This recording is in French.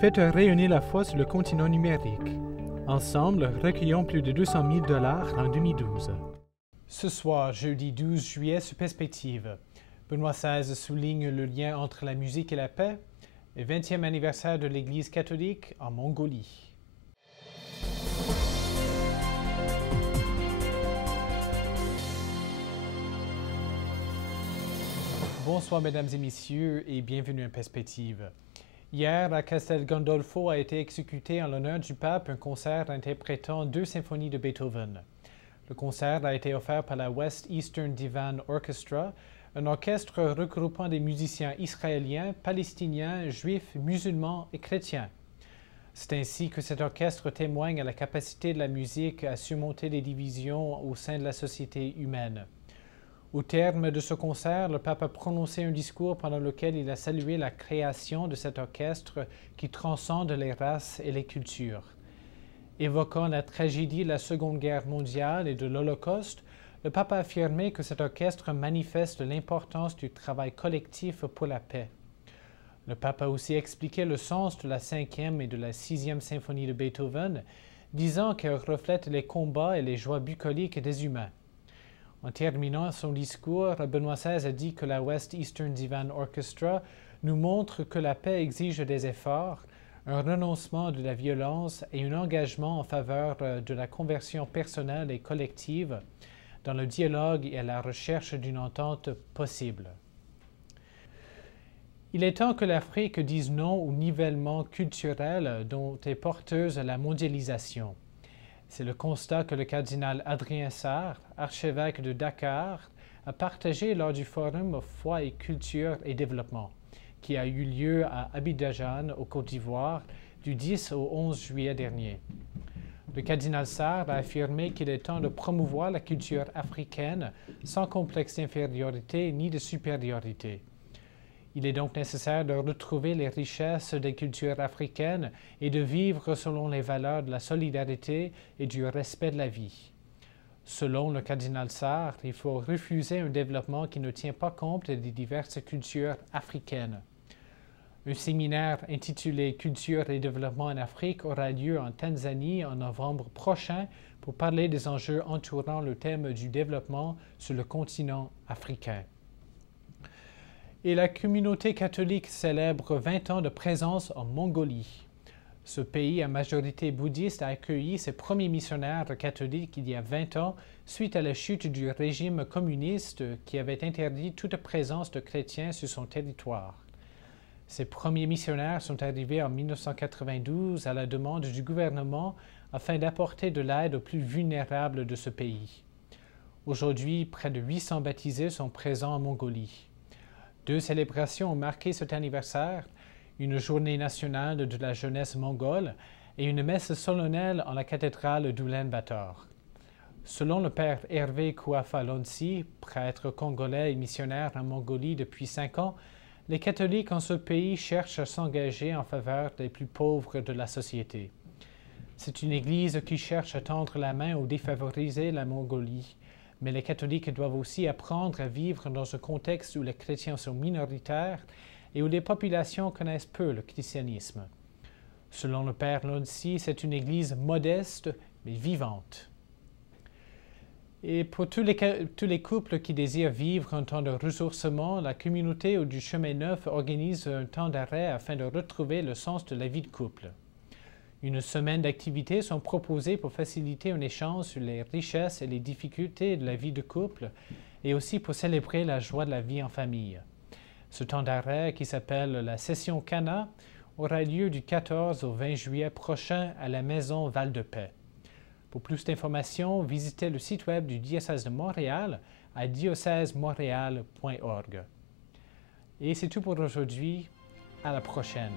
Faites rayonner la foi sur le continent numérique. Ensemble, recueillons plus de 200 000 $ en 2012. Ce soir, jeudi 12 juillet, sur Perspective, Benoît XVI souligne le lien entre la musique et la paix, le 20e anniversaire de l'Église catholique en Mongolie. Bonsoir mesdames et messieurs et bienvenue à Perspective. Hier, à Castel Gandolfo a été exécuté en l'honneur du pape un concert interprétant 2 symphonies de Beethoven. Le concert a été offert par la West Eastern Divan Orchestra, un orchestre regroupant des musiciens israéliens, palestiniens, juifs, musulmans et chrétiens. C'est ainsi que cet orchestre témoigne à la capacité de la musique à surmonter les divisions au sein de la société humaine. Au terme de ce concert, le pape a prononcé un discours pendant lequel il a salué la création de cet orchestre qui transcende les races et les cultures. Évoquant la tragédie de la Seconde Guerre mondiale et de l'Holocauste, le pape a affirmé que cet orchestre manifeste l'importance du travail collectif pour la paix. Le pape a aussi expliqué le sens de la 5e et de la 6e symphonie de Beethoven, disant qu'elles reflètent les combats et les joies bucoliques des humains. En terminant son discours, Benoît XVI a dit que la West Eastern Divan Orchestra nous montre que la paix exige des efforts, un renoncement de la violence et un engagement en faveur de la conversion personnelle et collective dans le dialogue et à la recherche d'une entente possible. Il est temps que l'Afrique dise non au nivellement culturel dont est porteuse la mondialisation. C'est le constat que le cardinal Adrien Sarr, archevêque de Dakar, a partagé lors du forum Foi et Culture et Développement, qui a eu lieu à Abidjan, au Côte d'Ivoire, du 10 au 11 juillet dernier. Le cardinal Sarr a affirmé qu'il est temps de promouvoir la culture africaine sans complexe d'infériorité ni de supériorité. Il est donc nécessaire de retrouver les richesses des cultures africaines et de vivre selon les valeurs de la solidarité et du respect de la vie. Selon le cardinal Sarr, il faut refuser un développement qui ne tient pas compte des diverses cultures africaines. Un séminaire intitulé « Culture et développement en Afrique » aura lieu en Tanzanie en novembre prochain pour parler des enjeux entourant le thème du développement sur le continent africain. Et la communauté catholique célèbre 20 ans de présence en Mongolie. Ce pays à majorité bouddhiste a accueilli ses premiers missionnaires catholiques il y a 20 ans suite à la chute du régime communiste qui avait interdit toute présence de chrétiens sur son territoire. Ces premiers missionnaires sont arrivés en 1992 à la demande du gouvernement afin d'apporter de l'aide aux plus vulnérables de ce pays. Aujourd'hui, près de 800 baptisés sont présents en Mongolie. 2 célébrations ont marqué cet anniversaire, une journée nationale de la jeunesse mongole et une messe solennelle en la cathédrale d'Oulan-Bator. Selon le père Hervé Kouafa Lonsi, prêtre congolais et missionnaire en Mongolie depuis 5 ans, les catholiques en ce pays cherchent à s'engager en faveur des plus pauvres de la société. C'est une église qui cherche à tendre la main aux défavorisés de la Mongolie. Mais les catholiques doivent aussi apprendre à vivre dans un contexte où les chrétiens sont minoritaires et où les populations connaissent peu le christianisme. Selon le père Lonsi, c'est une église modeste mais vivante. Et pour tous les couples qui désirent vivre un temps de ressourcement, la communauté du Chemin Neuf organise un temps d'arrêt afin de retrouver le sens de la vie de couple. Une semaine d'activités sont proposées pour faciliter un échange sur les richesses et les difficultés de la vie de couple et aussi pour célébrer la joie de la vie en famille. Ce temps d'arrêt, qui s'appelle la Session Cana, aura lieu du 14 au 20 juillet prochain à la Maison Val-de-Paix. Pour plus d'informations, visitez le site web du diocèse de Montréal à diocèsemontréal.org. Et c'est tout pour aujourd'hui. À la prochaine.